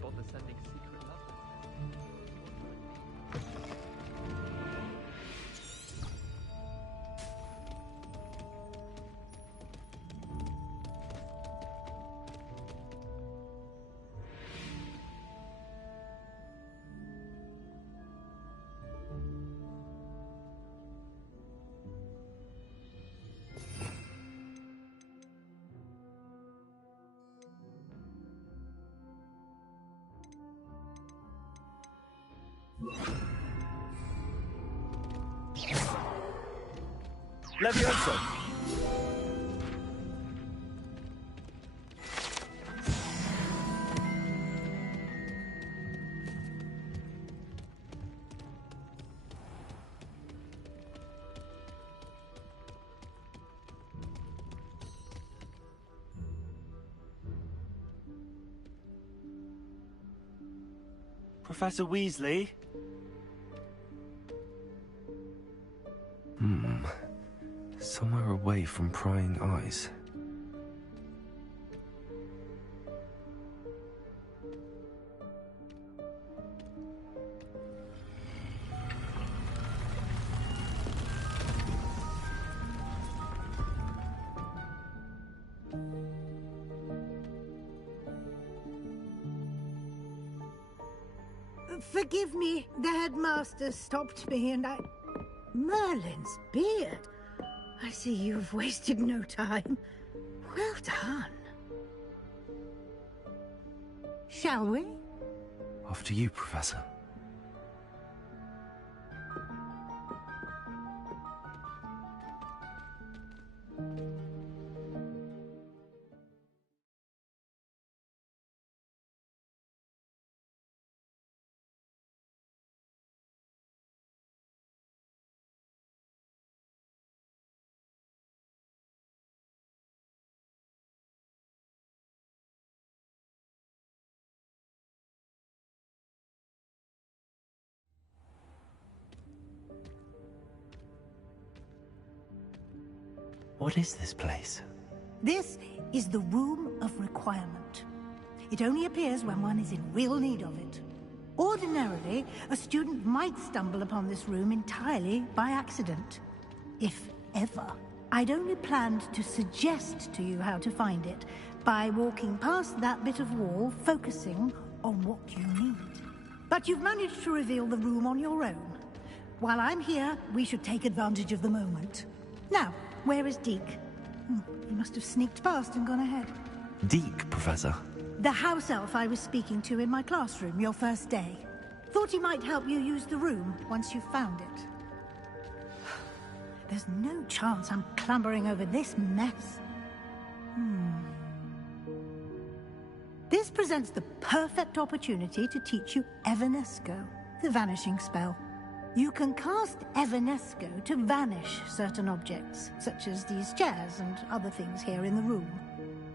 Don't bother sending secret love letters. Levioso! Professor Weasley? Somewhere away from prying eyes. Forgive me, the headmaster stopped me and I... Merlin's beard! I see you've wasted no time. Well done. Shall we? After you, Professor. What is this place? This is the Room of Requirement. It only appears when one is in real need of it. Ordinarily, a student might stumble upon this room entirely by accident. If ever. I'd only planned to suggest to you how to find it by walking past that bit of wall, focusing on what you need. But you've managed to reveal the room on your own. While I'm here, we should take advantage of the moment. Now, where is Deke? He must have sneaked past and gone ahead. Deke, Professor. The house elf I was speaking to in my classroom your first day. Thought he might help you use the room once you found it. There's no chance I'm clambering over this mess. This presents the perfect opportunity to teach you Evanesco, the vanishing spell. You can cast Evanesco to vanish certain objects, such as these chairs and other things here in the room.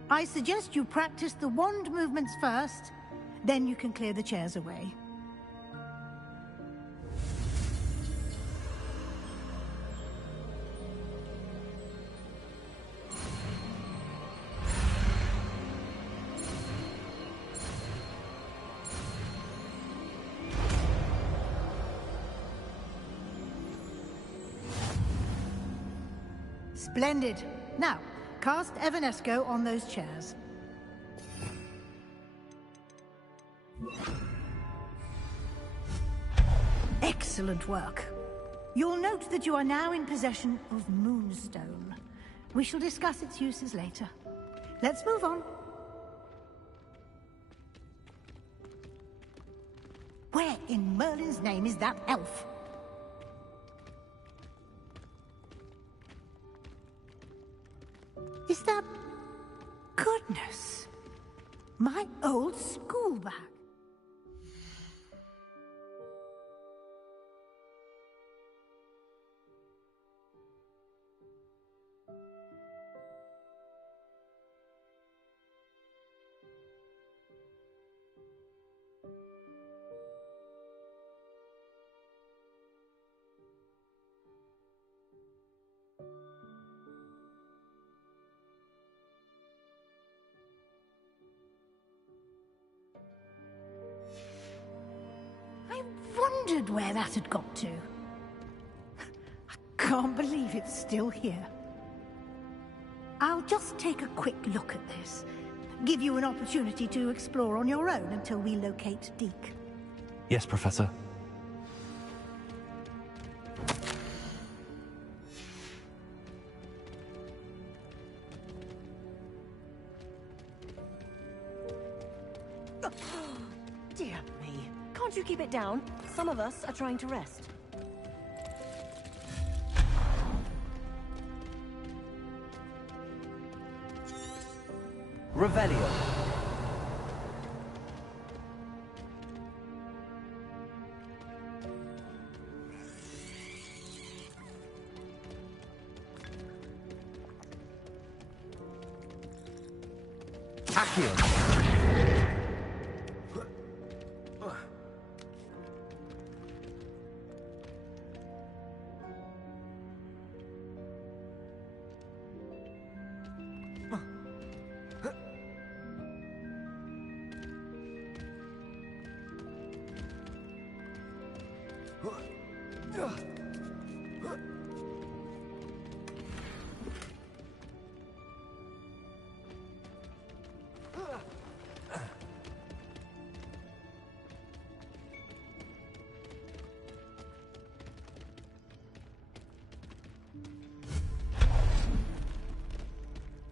I suggest you practice the wand movements first, then you can clear the chairs away. Splendid. Now, cast Evanesco on those chairs. Excellent work. You'll note that you are now in possession of Moonstone. We shall discuss its uses later. Let's move on. Where in Merlin's name is that elf? Is that... Goodness! My old school bag. wondered where that had got to. I can't believe it's still here. I'll just take a quick look at this. Give you an opportunity to explore on your own until we locate Deke. Yes, Professor. Dear me. Can't you keep it down? Some of us are trying to rest. Revelio. Accio.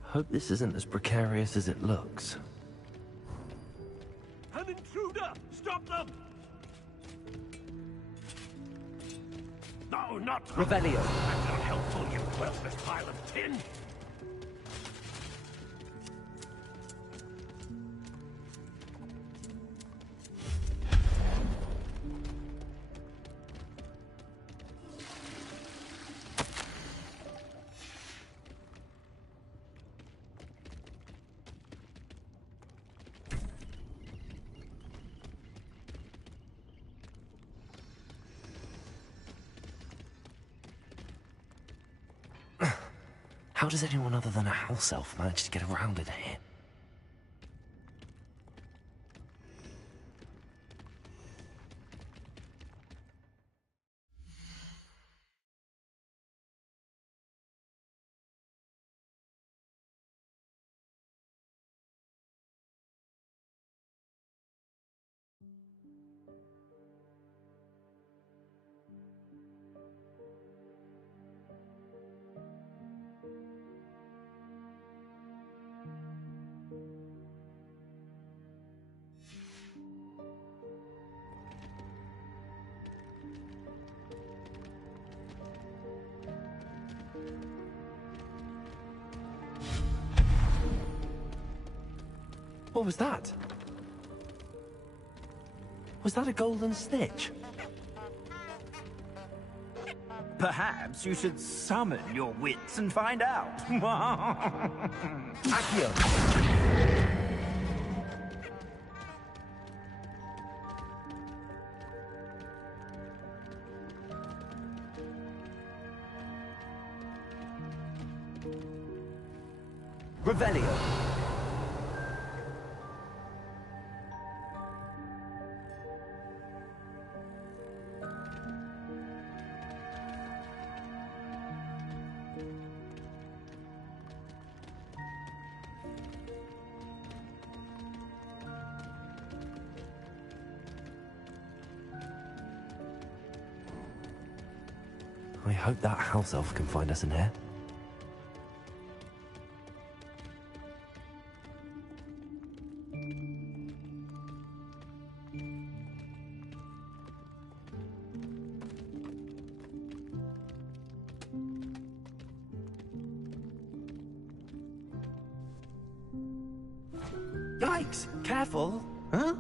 Hope this isn't as precarious as it looks. An intruder! Stop them! No, not Revelio. That's not helpful, you worthless pile of tin! How does anyone other than a house elf manage to get around in here? What was that? Was that a golden snitch? Perhaps you should summon your wits and find out. Accio. Revelio. I hope that house elf can find us in here. Yikes! Careful! Huh?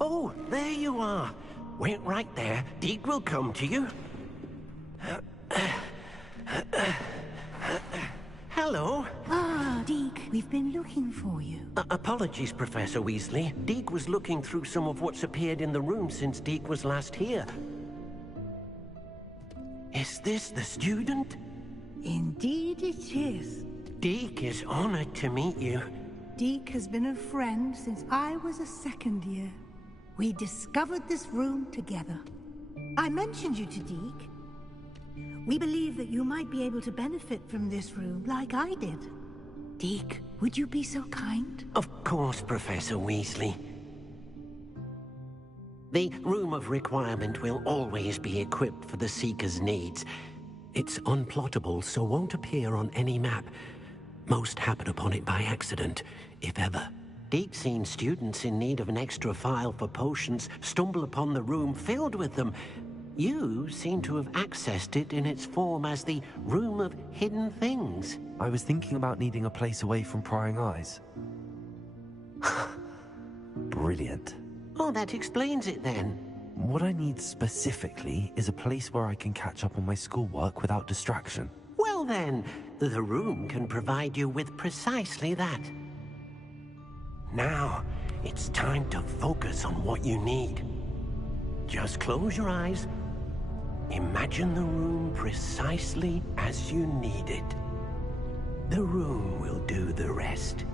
Oh, there you are. Wait right there. Deke will come to you. Hello. Ah, Deke, we've been looking for you. Apologies, Professor Weasley. Deke was looking through some of what's appeared in the room since Deke was last here. Is this the student? Indeed it is. Deke is honored to meet you. Deke has been a friend since I was a second year. We discovered this room together. I mentioned you to Deke. We believe that you might be able to benefit from this room like I did. Deke, would you be so kind? Of course, Professor Weasley. The Room of Requirement will always be equipped for the Seeker's needs. It's unplottable, so won't appear on any map. Most happen upon it by accident, if ever. Deke's seen students in need of an extra file for potions stumble upon the room filled with them. You seem to have accessed it in its form as the Room of Hidden Things. I was thinking about needing a place away from prying eyes. Brilliant. Oh, that explains it then. What I need specifically is a place where I can catch up on my schoolwork without distraction. Well then, the room can provide you with precisely that. Now, it's time to focus on what you need. Just close your eyes. Imagine the room precisely as you need it. The room will do the rest.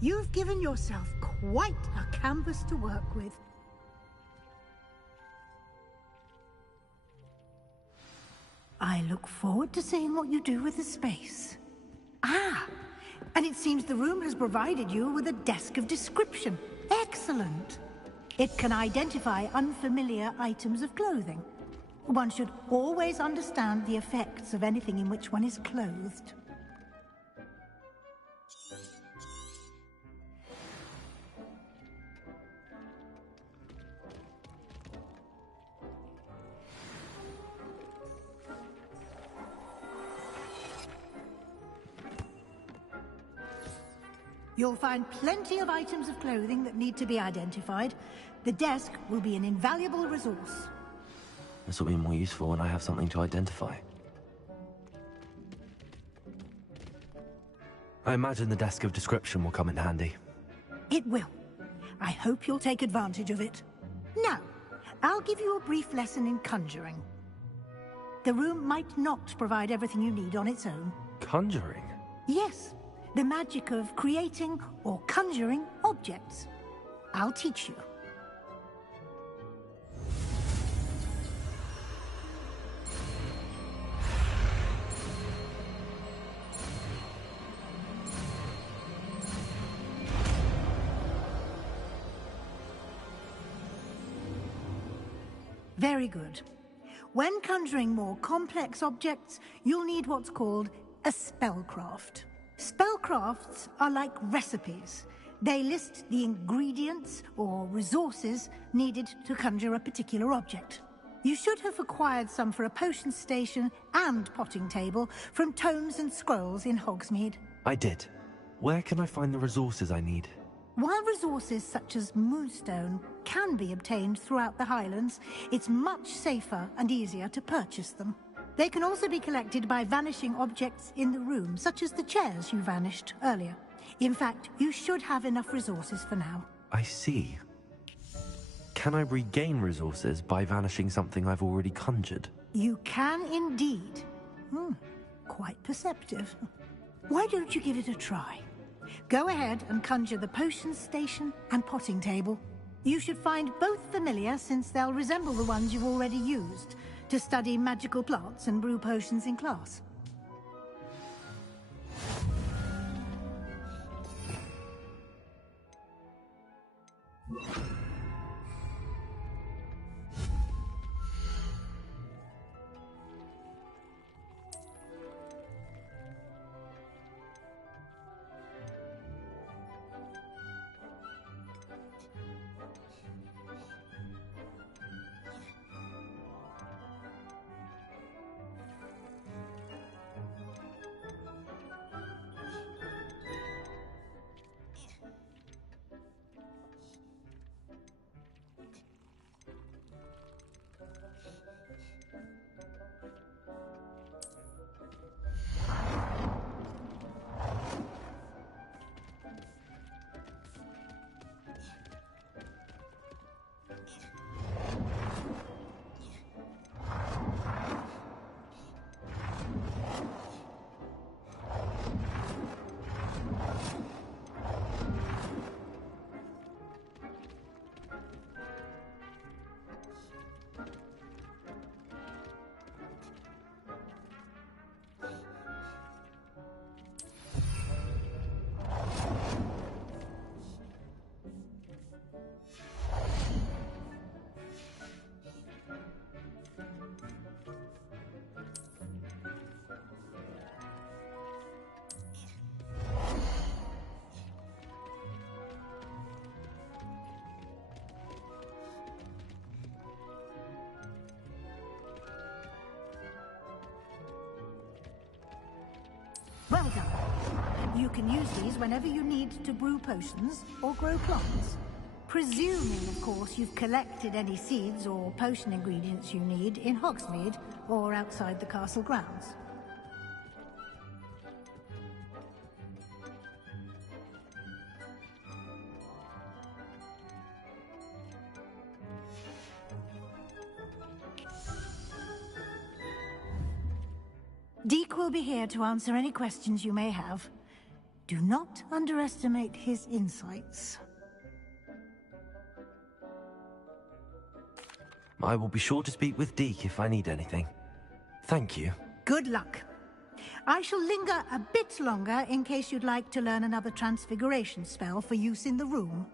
You've given yourself quite a canvas to work with. I look forward to seeing what you do with the space. Ah, and it seems the room has provided you with a desk of description. Excellent. It can identify unfamiliar items of clothing. One should always understand the effects of anything in which one is clothed. You'll find plenty of items of clothing that need to be identified. The desk will be an invaluable resource. This will be more useful when I have something to identify. I imagine the desk of description will come in handy. It will. I hope you'll take advantage of it. Now, I'll give you a brief lesson in conjuring. The room might not provide everything you need on its own. Conjuring? Yes, the magic of creating or conjuring objects. I'll teach you. Very good. When conjuring more complex objects, you'll need what's called a spellcraft. Spellcrafts are like recipes. They list the ingredients or resources needed to conjure a particular object. You should have acquired some for a potion station and potting table from tomes and scrolls in Hogsmeade. I did. Where can I find the resources I need? While resources such as moonstone can be obtained throughout the Highlands, it's much safer and easier to purchase them. They can also be collected by vanishing objects in the room, such as the chairs you vanished earlier. In fact, you should have enough resources for now. I see. Can I regain resources by vanishing something I've already conjured? You can indeed. Quite perceptive. Why don't you give it a try? Go ahead and conjure the potion station and potting table. You should find both familiar, since they'll resemble the ones you've already used to study magical plants and brew potions in class. Well done. You can use these whenever you need to brew potions or grow plants. Presuming, of course, you've collected any seeds or potion ingredients you need in Hogsmeade or outside the castle grounds. Deke will be here to answer any questions you may have. Do not underestimate his insights. I will be sure to speak with Deke if I need anything. Thank you. Good luck. I shall linger a bit longer in case you'd like to learn another transfiguration spell for use in the room.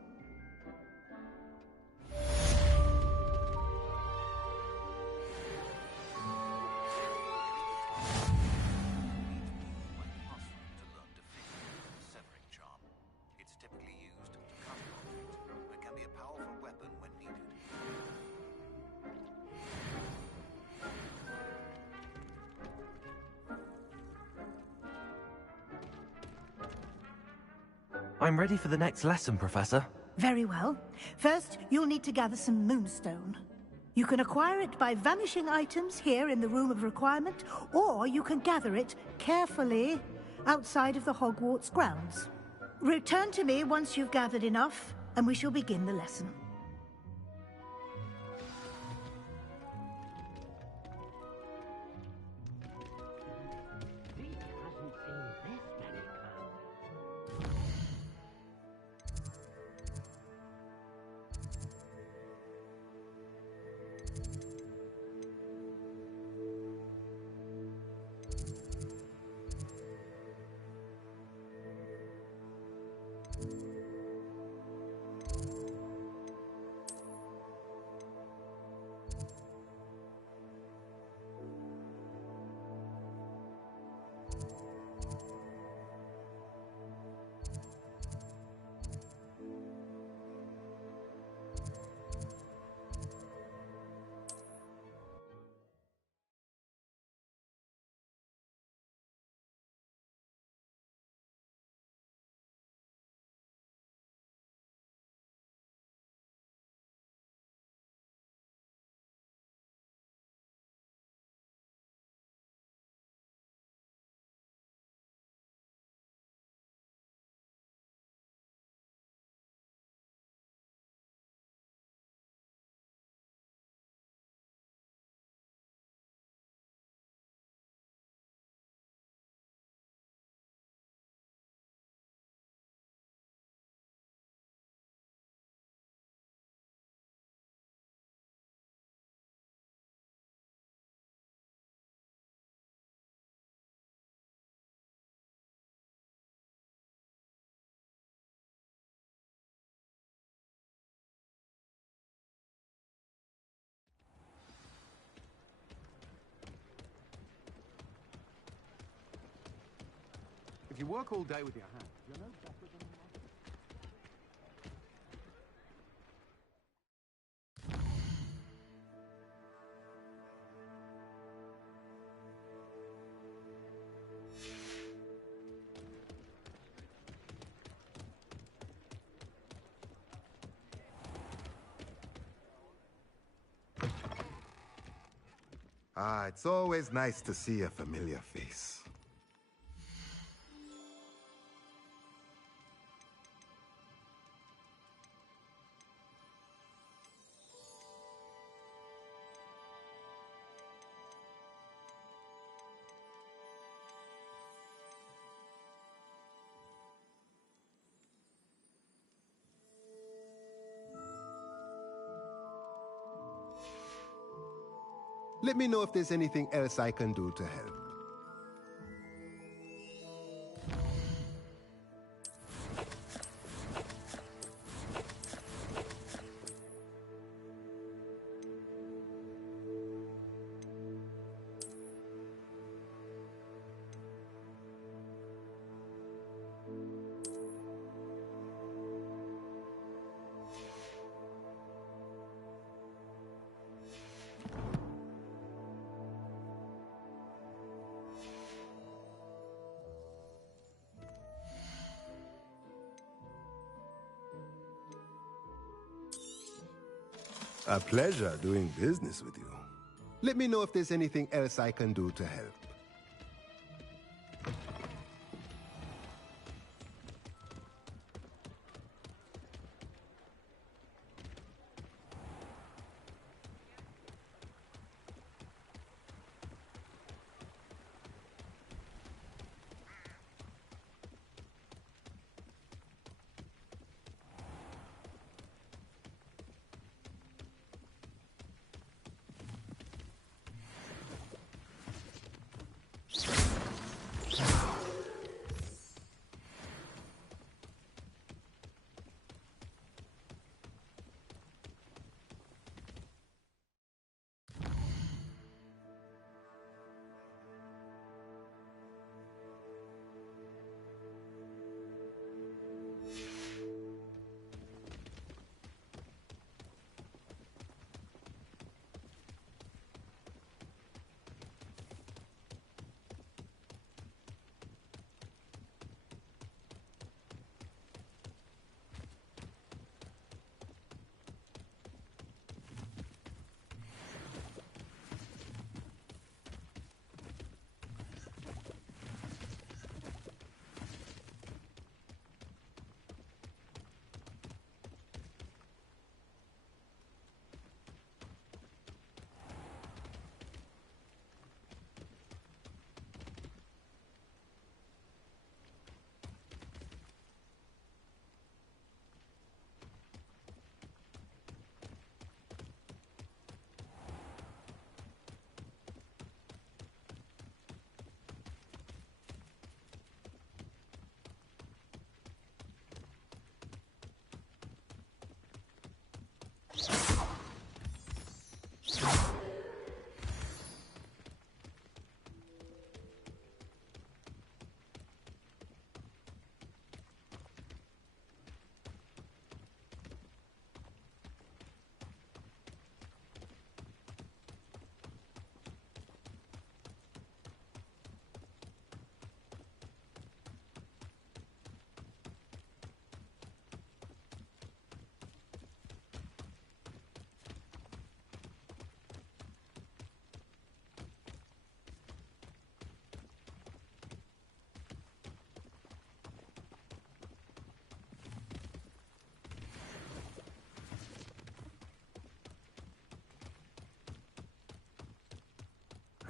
I'm ready for the next lesson, Professor. Very well. First, you'll need to gather some moonstone. You can acquire it by vanishing items here in the Room of Requirement, or you can gather it carefully outside of the Hogwarts grounds. Return to me once you've gathered enough, and we shall begin the lesson. If you work all day with your hands, you're no better than... Ah, it's always nice to see a familiar face. Let me know if there's anything else I can do to help. A pleasure doing business with you. Let me know if there's anything else I can do to help.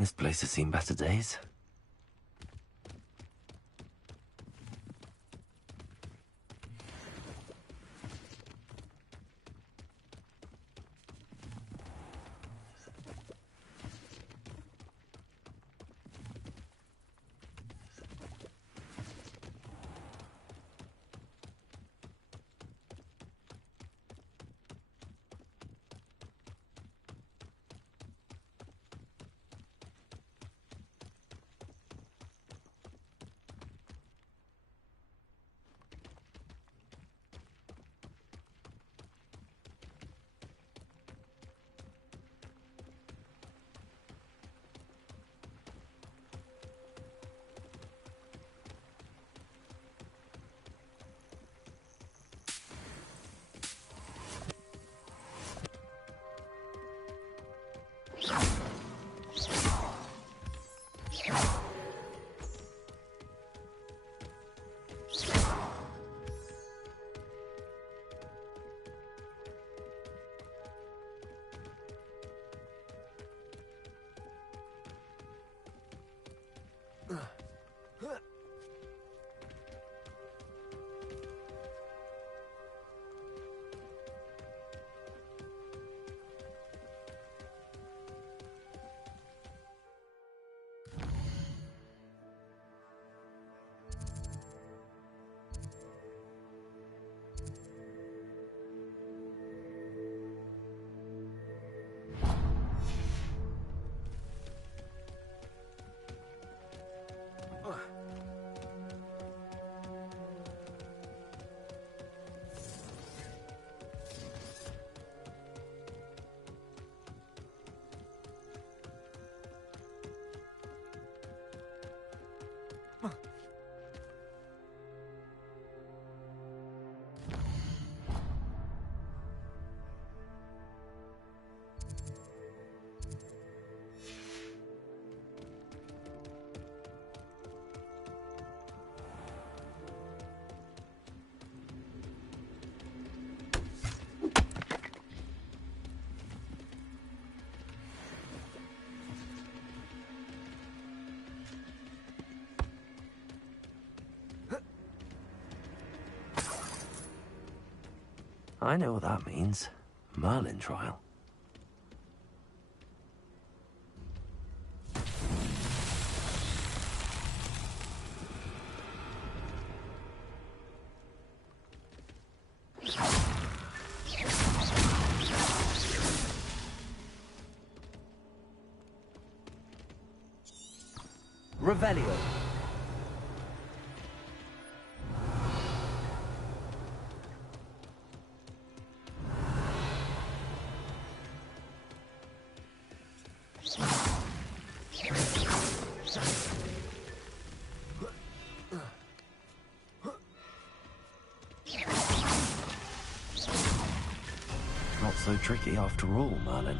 This place has seen better days. I know what that means. Merlin trial. Revelio. Not so tricky after all, Merlin.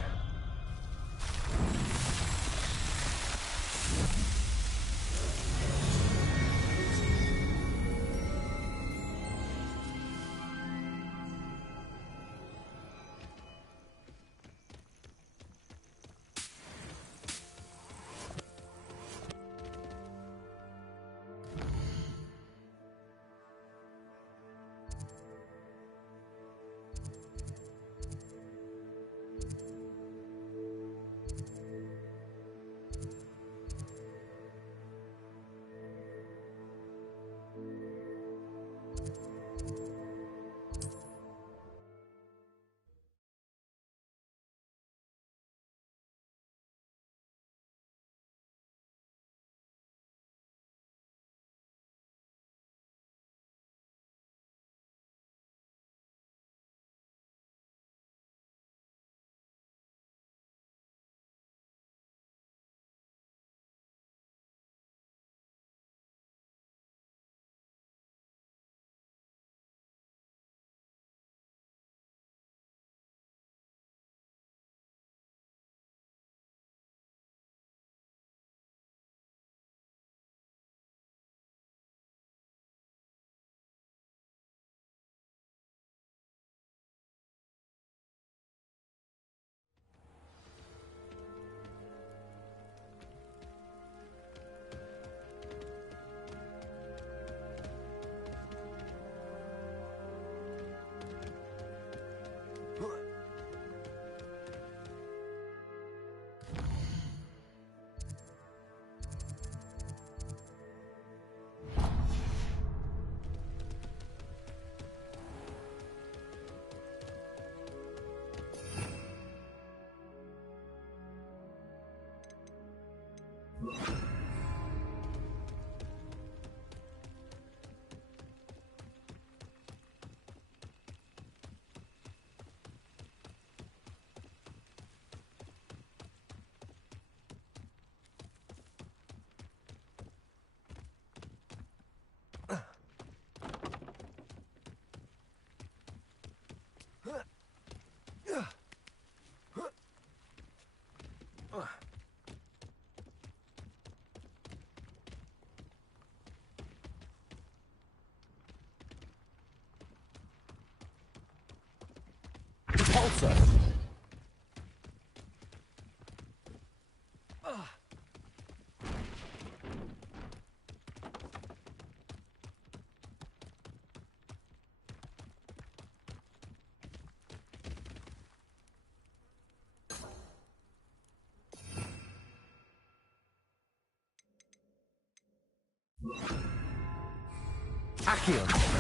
Repulsor. Accio.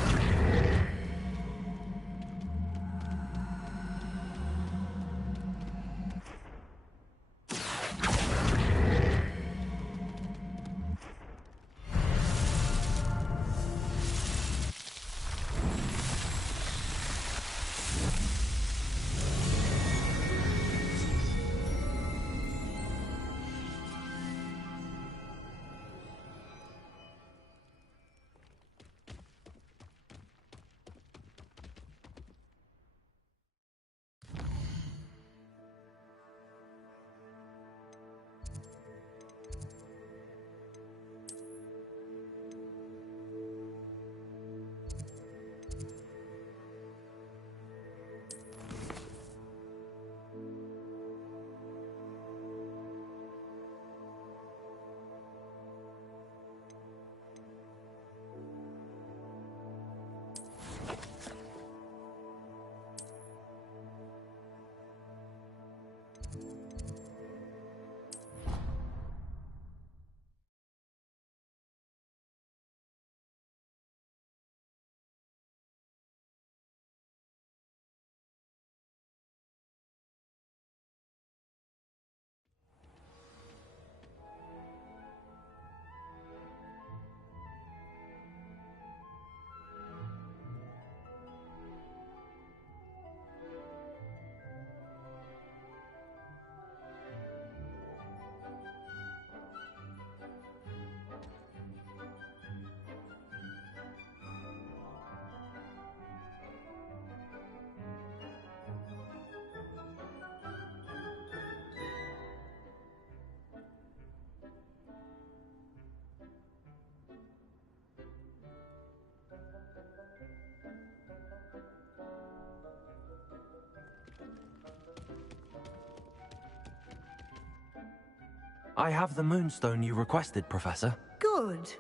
I have the moonstone you requested, Professor. Good.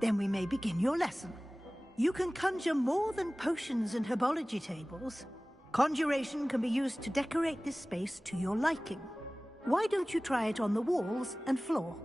Then we may begin your lesson. You can conjure more than potions and herbology tables. Conjuration can be used to decorate this space to your liking. Why don't you try it on the walls and floor?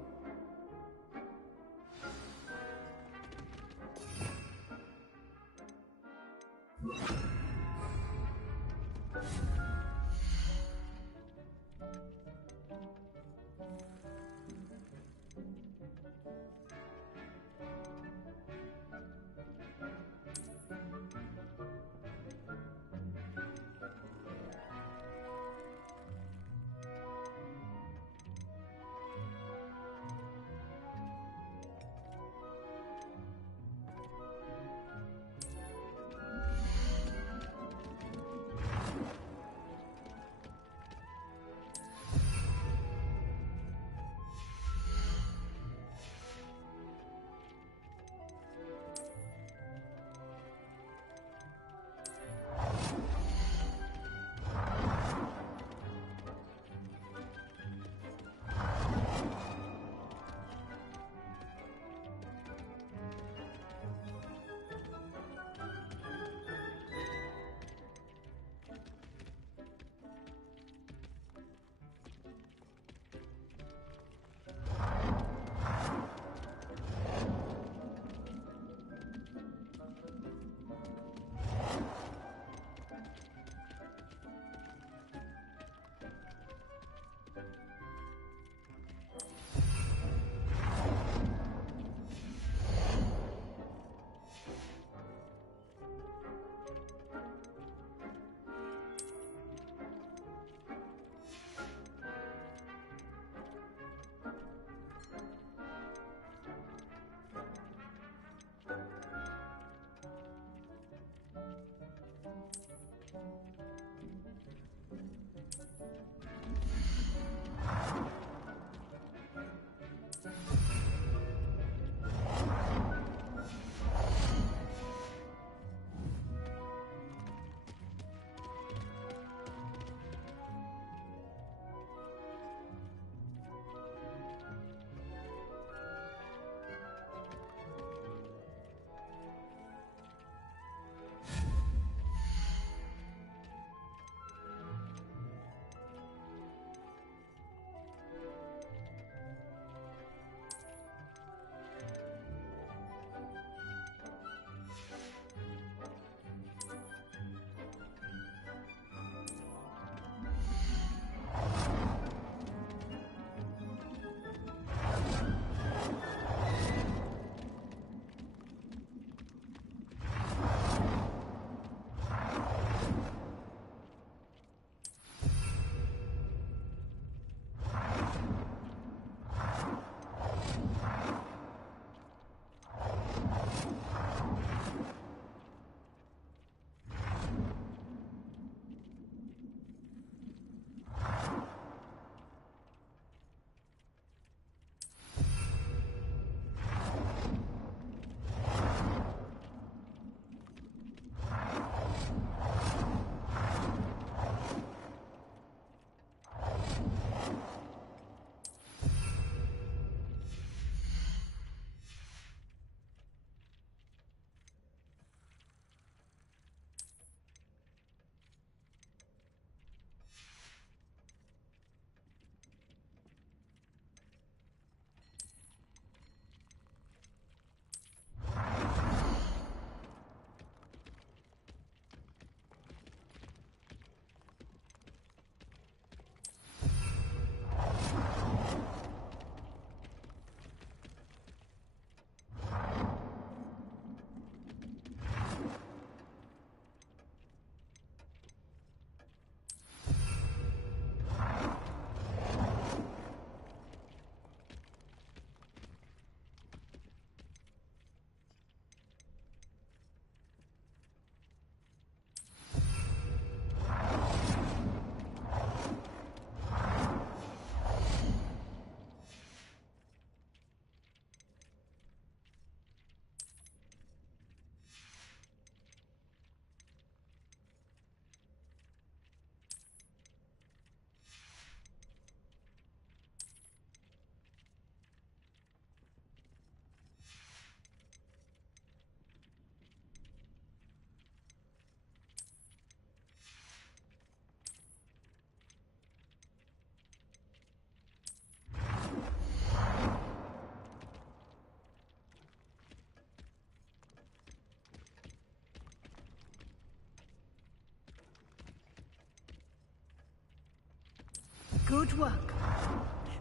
Good work.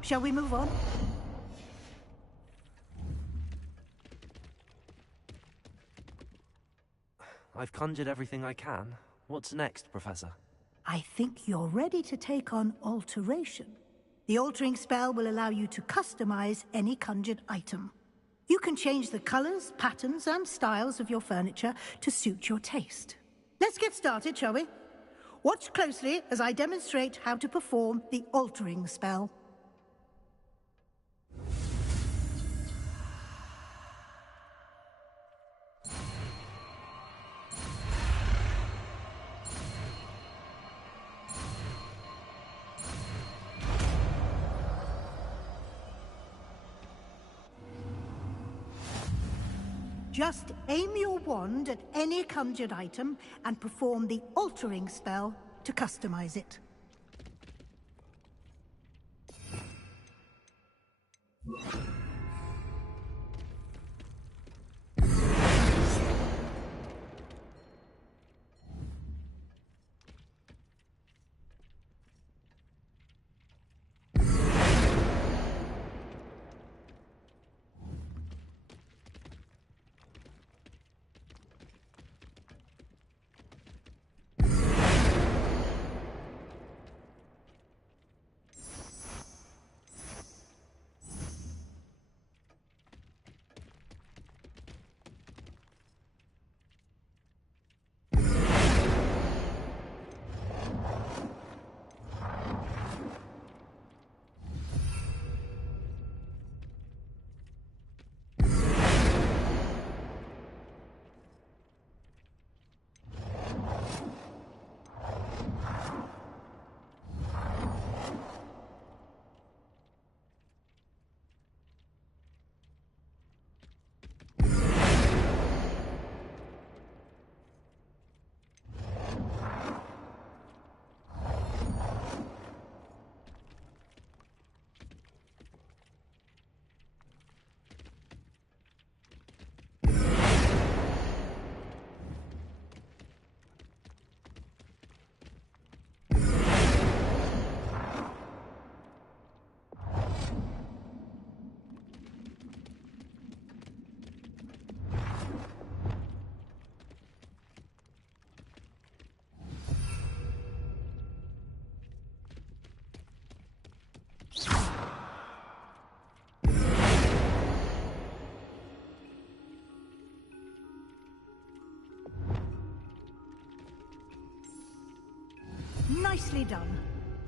Shall we move on? I've conjured everything I can. What's next, Professor? I think you're ready to take on alteration. The altering spell will allow you to customize any conjured item. You can change the colors, patterns, and styles of your furniture to suit your taste. Let's get started, shall we? Watch closely as I demonstrate how to perform the altering spell. Just aim your wand at any conjured item and perform the altering spell to customize it. Nicely done.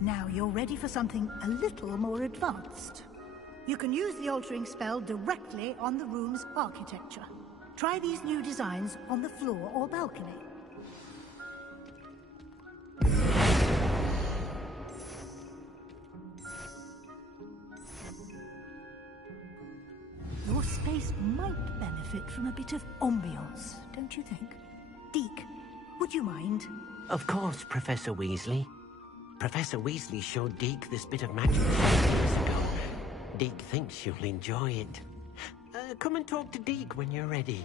Now you're ready for something a little more advanced. You can use the altering spell directly on the room's architecture. Try these new designs on the floor or balcony. Your space might benefit from a bit of ambiance, don't you think? Deke, would you mind? Of course, Professor Weasley. Professor Weasley showed Deke this bit of magic some years ago. Deke thinks you'll enjoy it. Come and talk to Deke when you're ready.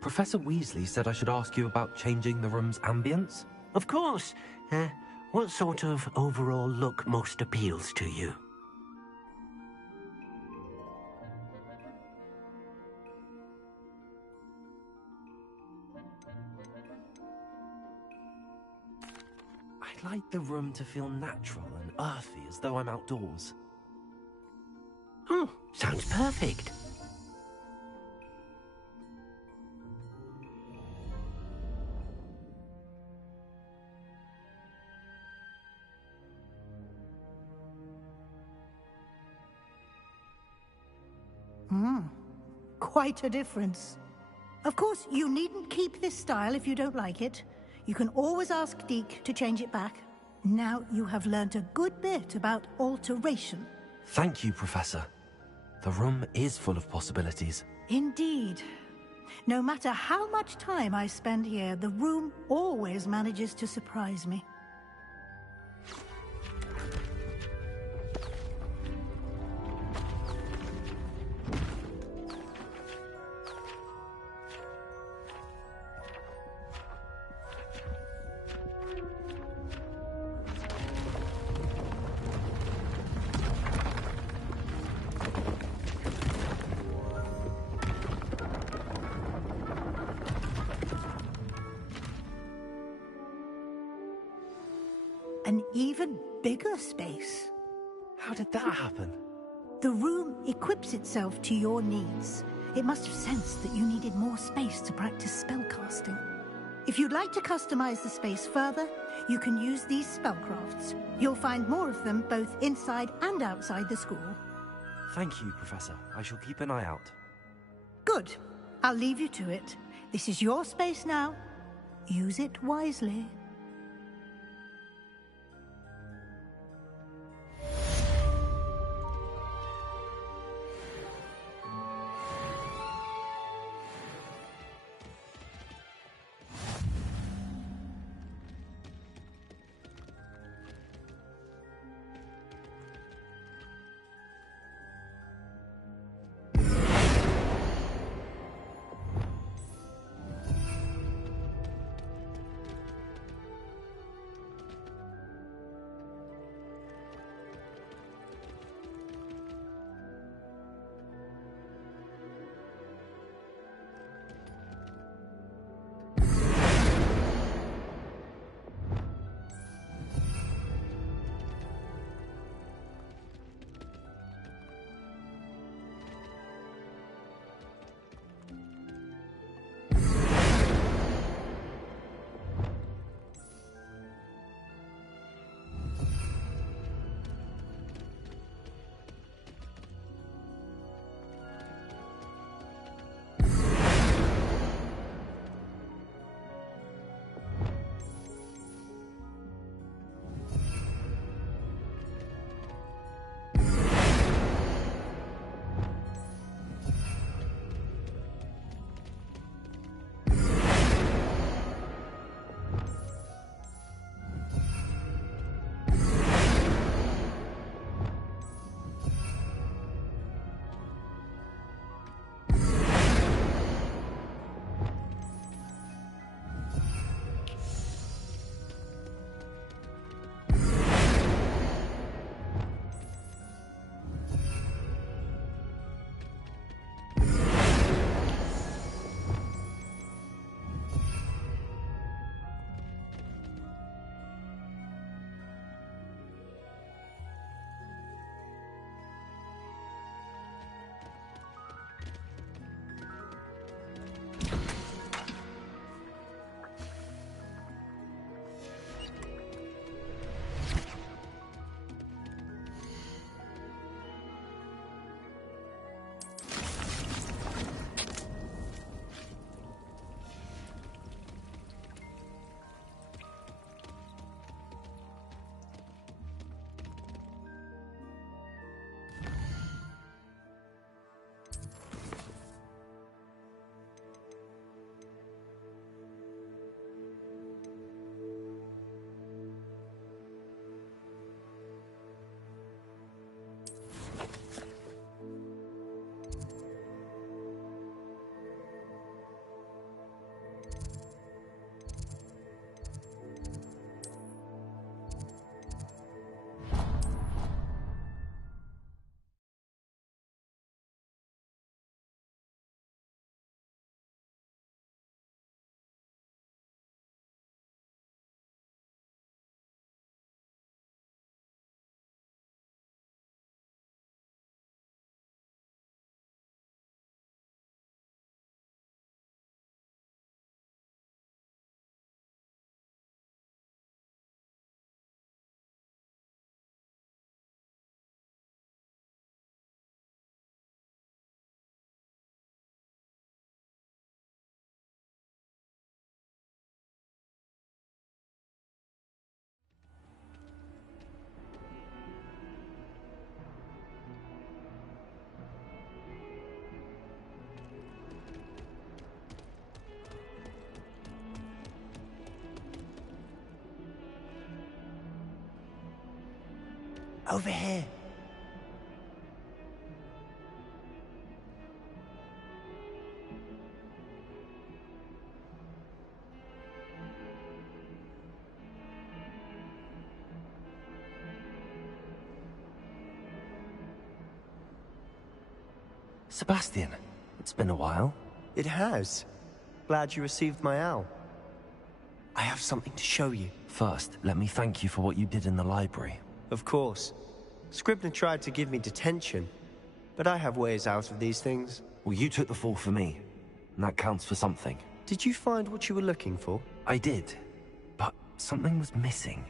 Professor Weasley said I should ask you about changing the room's ambience? Of course. What sort of overall look most appeals to you? I'd like the room to feel natural and earthy, as though I'm outdoors. Oh, sounds perfect. Quite a difference. Of course, you needn't keep this style if you don't like it. You can always ask Deke to change it back. Now you have learnt a good bit about alteration. Thank you, Professor. The room is full of possibilities. Indeed. No matter how much time I spend here, the room always manages to surprise me. An even bigger space. How did that happen? The room equips itself to your needs. It must have sensed that you needed more space to practice spellcasting. If you'd like to customize the space further, you can use these spellcrafts. You'll find more of them both inside and outside the school. Thank you, Professor. I shall keep an eye out. Good. I'll leave you to it. This is your space now. Use it wisely. Over here. Sebastian, it's been a while. It has. Glad you received my owl. I have something to show you. First, let me thank you for what you did in the library. Of course. Scribner tried to give me detention, but I have ways out of these things. Well, you took the fall for me, and that counts for something. Did you find what you were looking for? I did, but something was missing.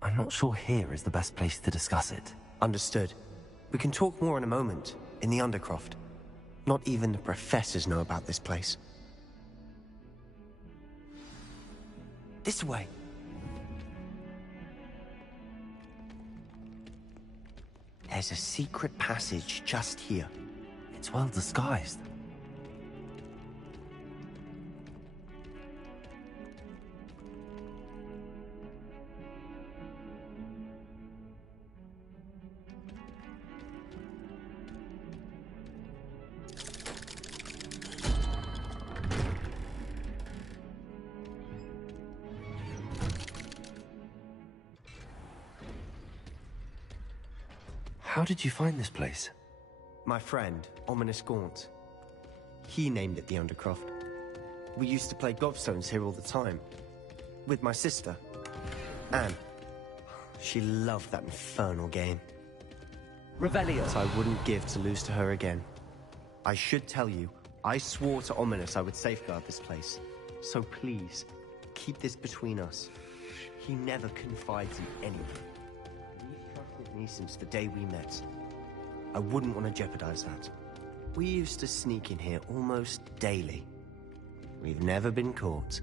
I'm not sure here is the best place to discuss it. Understood. We can talk more in a moment, in the Undercroft. Not even the professors know about this place. This way. There's a secret passage just here. It's well disguised. How did you find this place? My friend, Ominous Gaunt. He named it the Undercroft. We used to play gobstones here all the time. With my sister, Anne. She loved that infernal game. Revelio. I wouldn't give to lose to her again. I should tell you, I swore to Ominous I would safeguard this place. So please, keep this between us. He never confides in anyone. He's trusted me since the day we met. I wouldn't want to jeopardize that. We used to sneak in here almost daily. We've never been caught.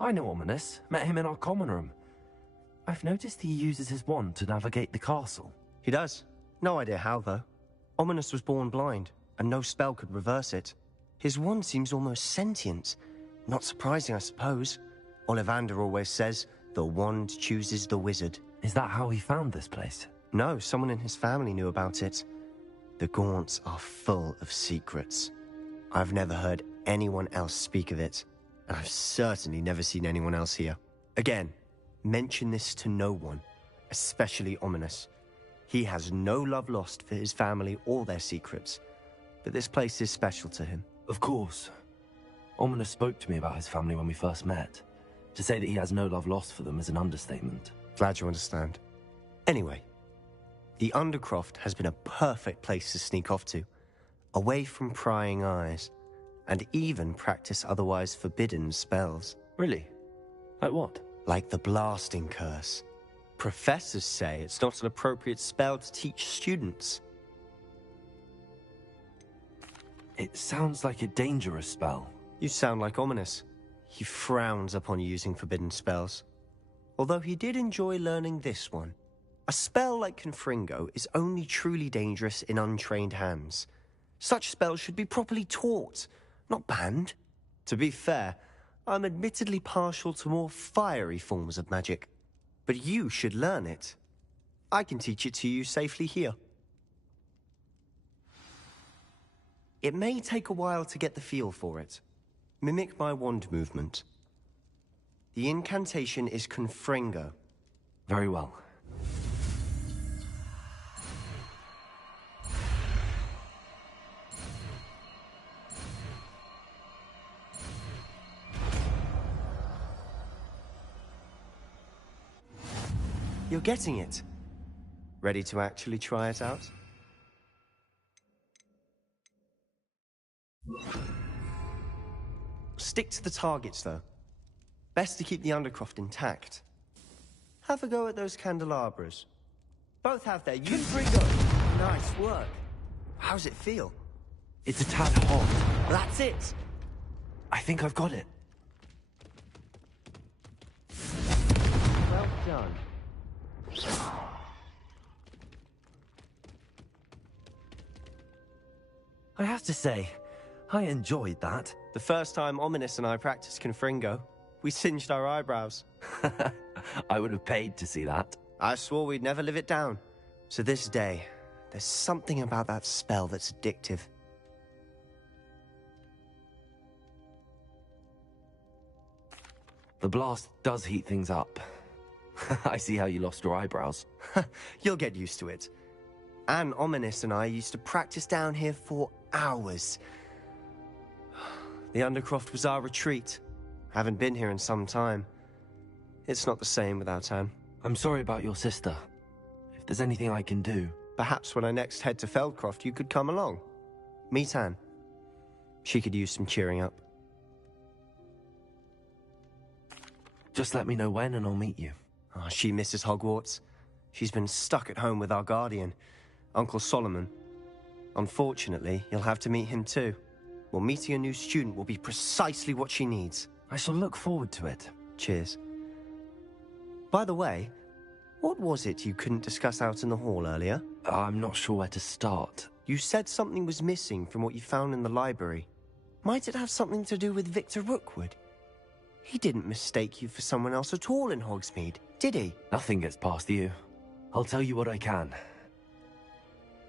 I know Ominous. Met him in our common room. I've noticed he uses his wand to navigate the castle. He does. No idea how, though. Ominous was born blind, and no spell could reverse it. His wand seems almost sentient. Not surprising, I suppose. Ollivander always says, the wand chooses the wizard. Is that how he found this place? No, someone in his family knew about it. The Gaunts are full of secrets. I've never heard anyone else speak of it, and I've certainly never seen anyone else here. Again, mention this to no one, especially Ominous. He has no love lost for his family or their secrets, but this place is special to him. Of course. Ominous spoke to me about his family when we first met. To say that he has no love lost for them is an understatement. Glad you understand. Anyway, the Undercroft has been a perfect place to sneak off to, away from prying eyes, and even practice otherwise forbidden spells. Really? Like what? Like the blasting curse. Professors say it's not an appropriate spell to teach students. It sounds like a dangerous spell. You sound like Ominous. He frowns upon using forbidden spells. Although he did enjoy learning this one. A spell like Confringo is only truly dangerous in untrained hands. Such spells should be properly taught, not banned. To be fair, I'm admittedly partial to more fiery forms of magic. But you should learn it. I can teach it to you safely here. It may take a while to get the feel for it. Mimic my wand movement. The incantation is Confringo. Very well. You're getting it. Ready to actually try it out? Stick to the targets, though. Best to keep the Undercroft intact. Have a go at those candelabras. Both have their Confringo. Nice work. How's it feel? It's a tad hot. That's it. I think I've got it. Well done. I have to say, I enjoyed that. The first time Ominous and I practiced Confringo, We singed our eyebrows. I would have paid to see that. I swore we'd never live it down. So this day, there's something about that spell that's addictive. The blast does heat things up. I see how you lost your eyebrows. You'll get used to it. Anne, Ominous, and I used to practice down here for hours. The Undercroft was our retreat. Haven't been here in some time. It's not the same without Anne. I'm sorry about your sister. If there's anything I can do... Perhaps when I next head to Feldcroft, you could come along. Meet Anne. She could use some cheering up. Just let me know when and I'll meet you. Oh, she misses Hogwarts. She's been stuck at home with our guardian, Uncle Solomon. Unfortunately, you'll have to meet him too. Well, meeting a new student will be precisely what she needs. I shall look forward to it. Cheers. By the way, what was it you couldn't discuss out in the hall earlier? I'm not sure where to start. You said something was missing from what you found in the library. Might it have something to do with Victor Rookwood? He didn't mistake you for someone else at all in Hogsmeade, did he? Nothing gets past you. I'll tell you what I can.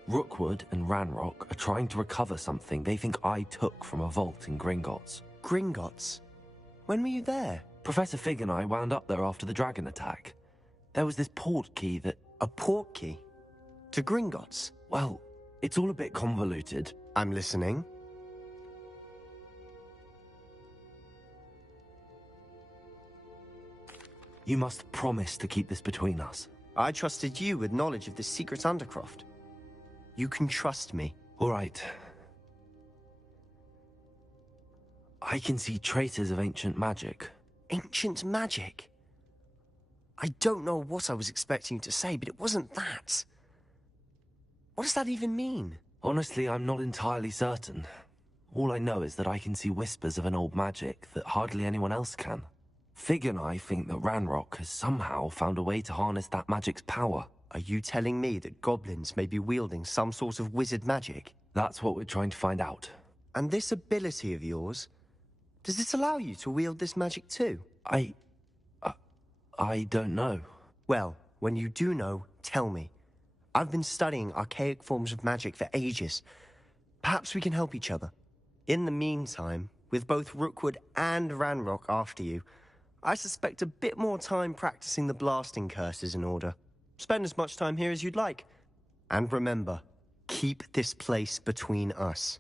Rookwood and Ranrock are trying to recover something they think I took from a vault in Gringotts. Gringotts? When were you there? Professor Fig and I wound up there after the dragon attack. There was this port key that... A port key? To Gringotts? Well, it's all a bit convoluted. I'm listening. You must promise to keep this between us. I trusted you with knowledge of the secret Undercroft. You can trust me. All right. I can see traces of ancient magic. Ancient magic? I don't know what I was expecting you to say, but it wasn't that. What does that even mean? Honestly, I'm not entirely certain. All I know is that I can see whispers of an old magic that hardly anyone else can. Fig and I think that Ranrock has somehow found a way to harness that magic's power. Are you telling me that goblins may be wielding some sort of wizard magic? That's what we're trying to find out. And this ability of yours, does it allow you to wield this magic too? I don't know. Well, when you do know, tell me. I've been studying archaic forms of magic for ages. Perhaps we can help each other. In the meantime, with both Rookwood and Ranrock after you, I suspect a bit more time practicing the blasting curse is in order. Spend as much time here as you'd like. And remember, keep this place between us.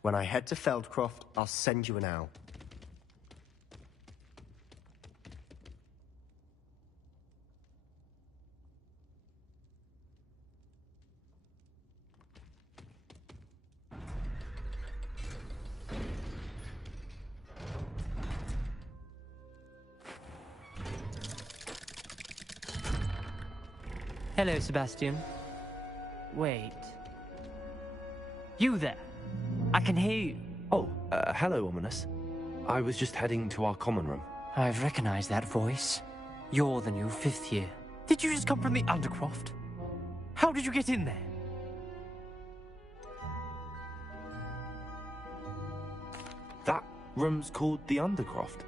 When I head to Feldcroft, I'll send you an owl. Hello, Sebastian. Wait. You there? I can hear you. Oh, hello, Ominous. I was just heading to our common room. I've recognized that voice. You're the new 5th year. Did you just come from the Undercroft? How did you get in there? That room's called the Undercroft.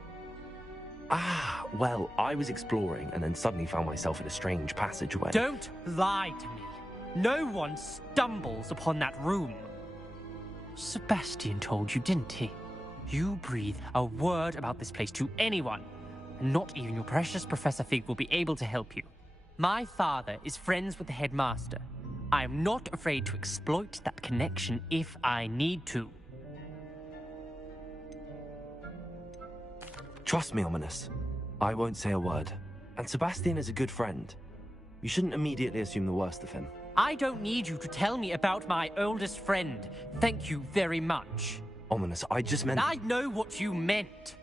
Ah, well, I was exploring and then suddenly found myself in a strange passageway. Don't lie to me. No one stumbles upon that room. Sebastian told you, didn't he? You breathe a word about this place to anyone, and not even your precious Professor Fig will be able to help you. My father is friends with the headmaster. I am not afraid to exploit that connection if I need to. Trust me, Ominous. I won't say a word. And Sebastian is a good friend. You shouldn't immediately assume the worst of him. I don't need you to tell me about my oldest friend. Thank you very much. Ominous, I just meant... I know what you meant.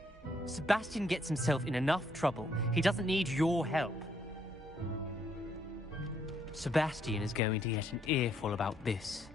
Sebastian gets himself in enough trouble. He doesn't need your help. Sebastian is going to get an earful about this.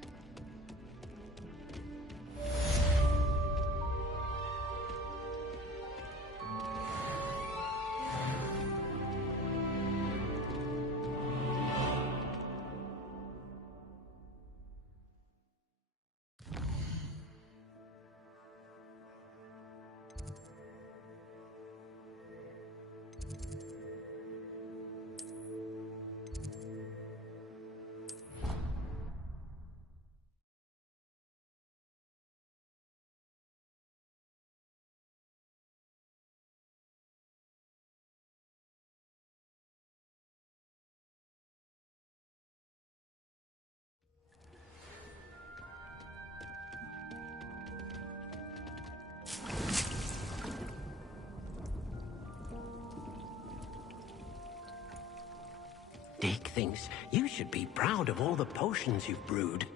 Dick thinks you should be proud of all the potions you've brewed.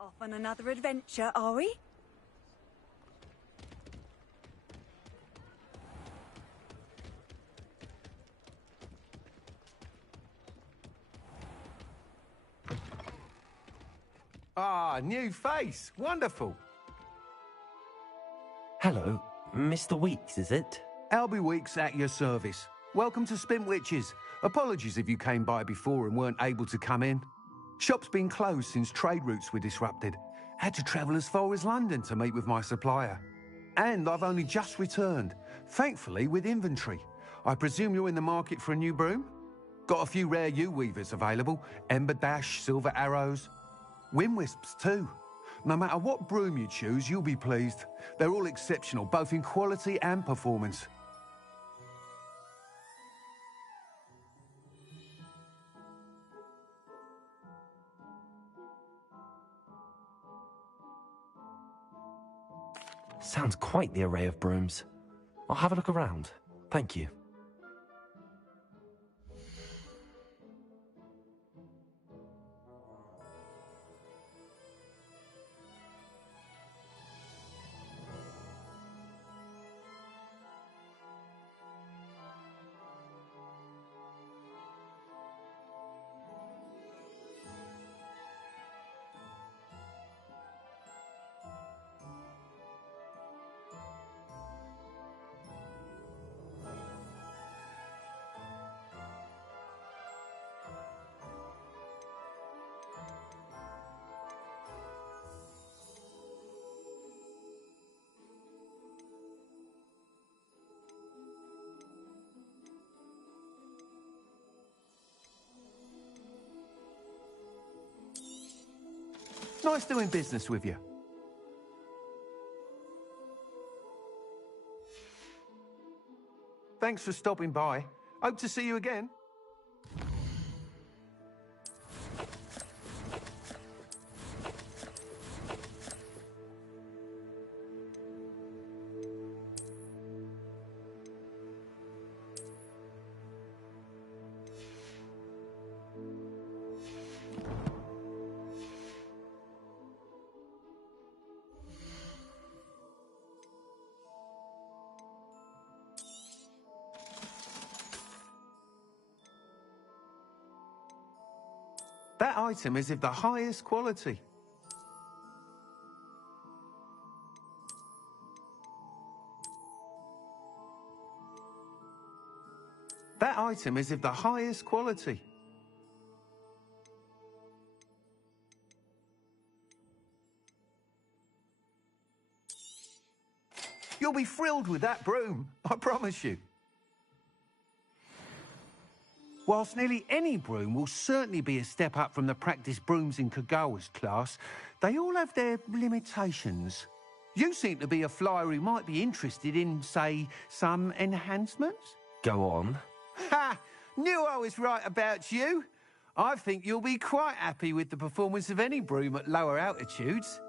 Off on another adventure, are we? Ah, new face. Wonderful. Hello, Mr. Weeks, is it? Albie Weeks at your service. Welcome to Spintwitches. Apologies if you came by before and weren't able to come in. Shop's been closed since trade routes were disrupted. Had to travel as far as London to meet with my supplier. And I've only just returned, thankfully with inventory. I presume you're in the market for a new broom? Got a few rare U-weavers available. Ember Dash, Silver Arrows. Wind Wisps too. No matter what broom you choose, you'll be pleased. They're all exceptional, both in quality and performance. Sounds quite the array of brooms. I'll have a look around. Thank you. Nice doing business with you. Thanks for stopping by. Hope to see you again. That item is of the highest quality. That item is of the highest quality. You'll be thrilled with that broom, I promise you. Whilst nearly any broom will certainly be a step up from the practice brooms in Kagawa's class, they all have their limitations. You seem to be a flyer who might be interested in, say, some enhancements? Go on. Ha! Knew I was right about you. I think you'll be quite happy with the performance of any broom at lower altitudes.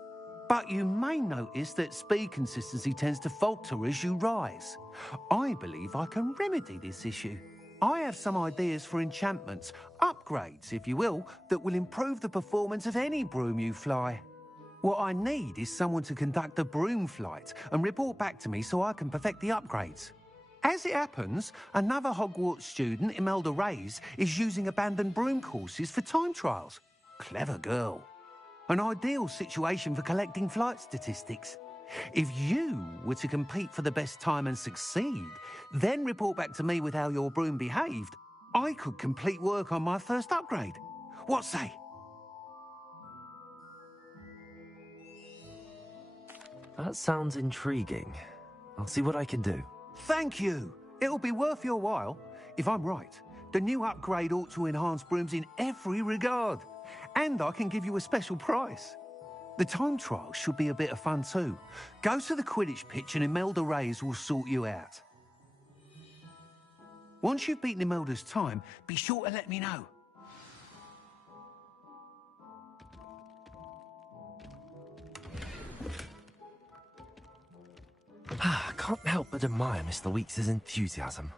But you may notice that speed consistency tends to falter as you rise. I believe I can remedy this issue. I have some ideas for enchantments, upgrades, if you will, that will improve the performance of any broom you fly. What I need is someone to conduct a broom flight and report back to me so I can perfect the upgrades. As it happens, another Hogwart student, Imelda Reyes, is using abandoned broom courses for time trials. Clever girl. An ideal situation for collecting flight statistics. If you were to compete for the best time and succeed, then report back to me with how your broom behaved, I could complete work on my first upgrade. What say? That sounds intriguing. I'll see what I can do. Thank you. It'll be worth your while. If I'm right, the new upgrade ought to enhance brooms in every regard. And I can give you a special price. The time trial should be a bit of fun too. Go to the Quidditch pitch and Imelda Reyes will sort you out. Once you've beaten Imelda's time, be sure to let me know. I can't help but admire Mr. Weeks' enthusiasm.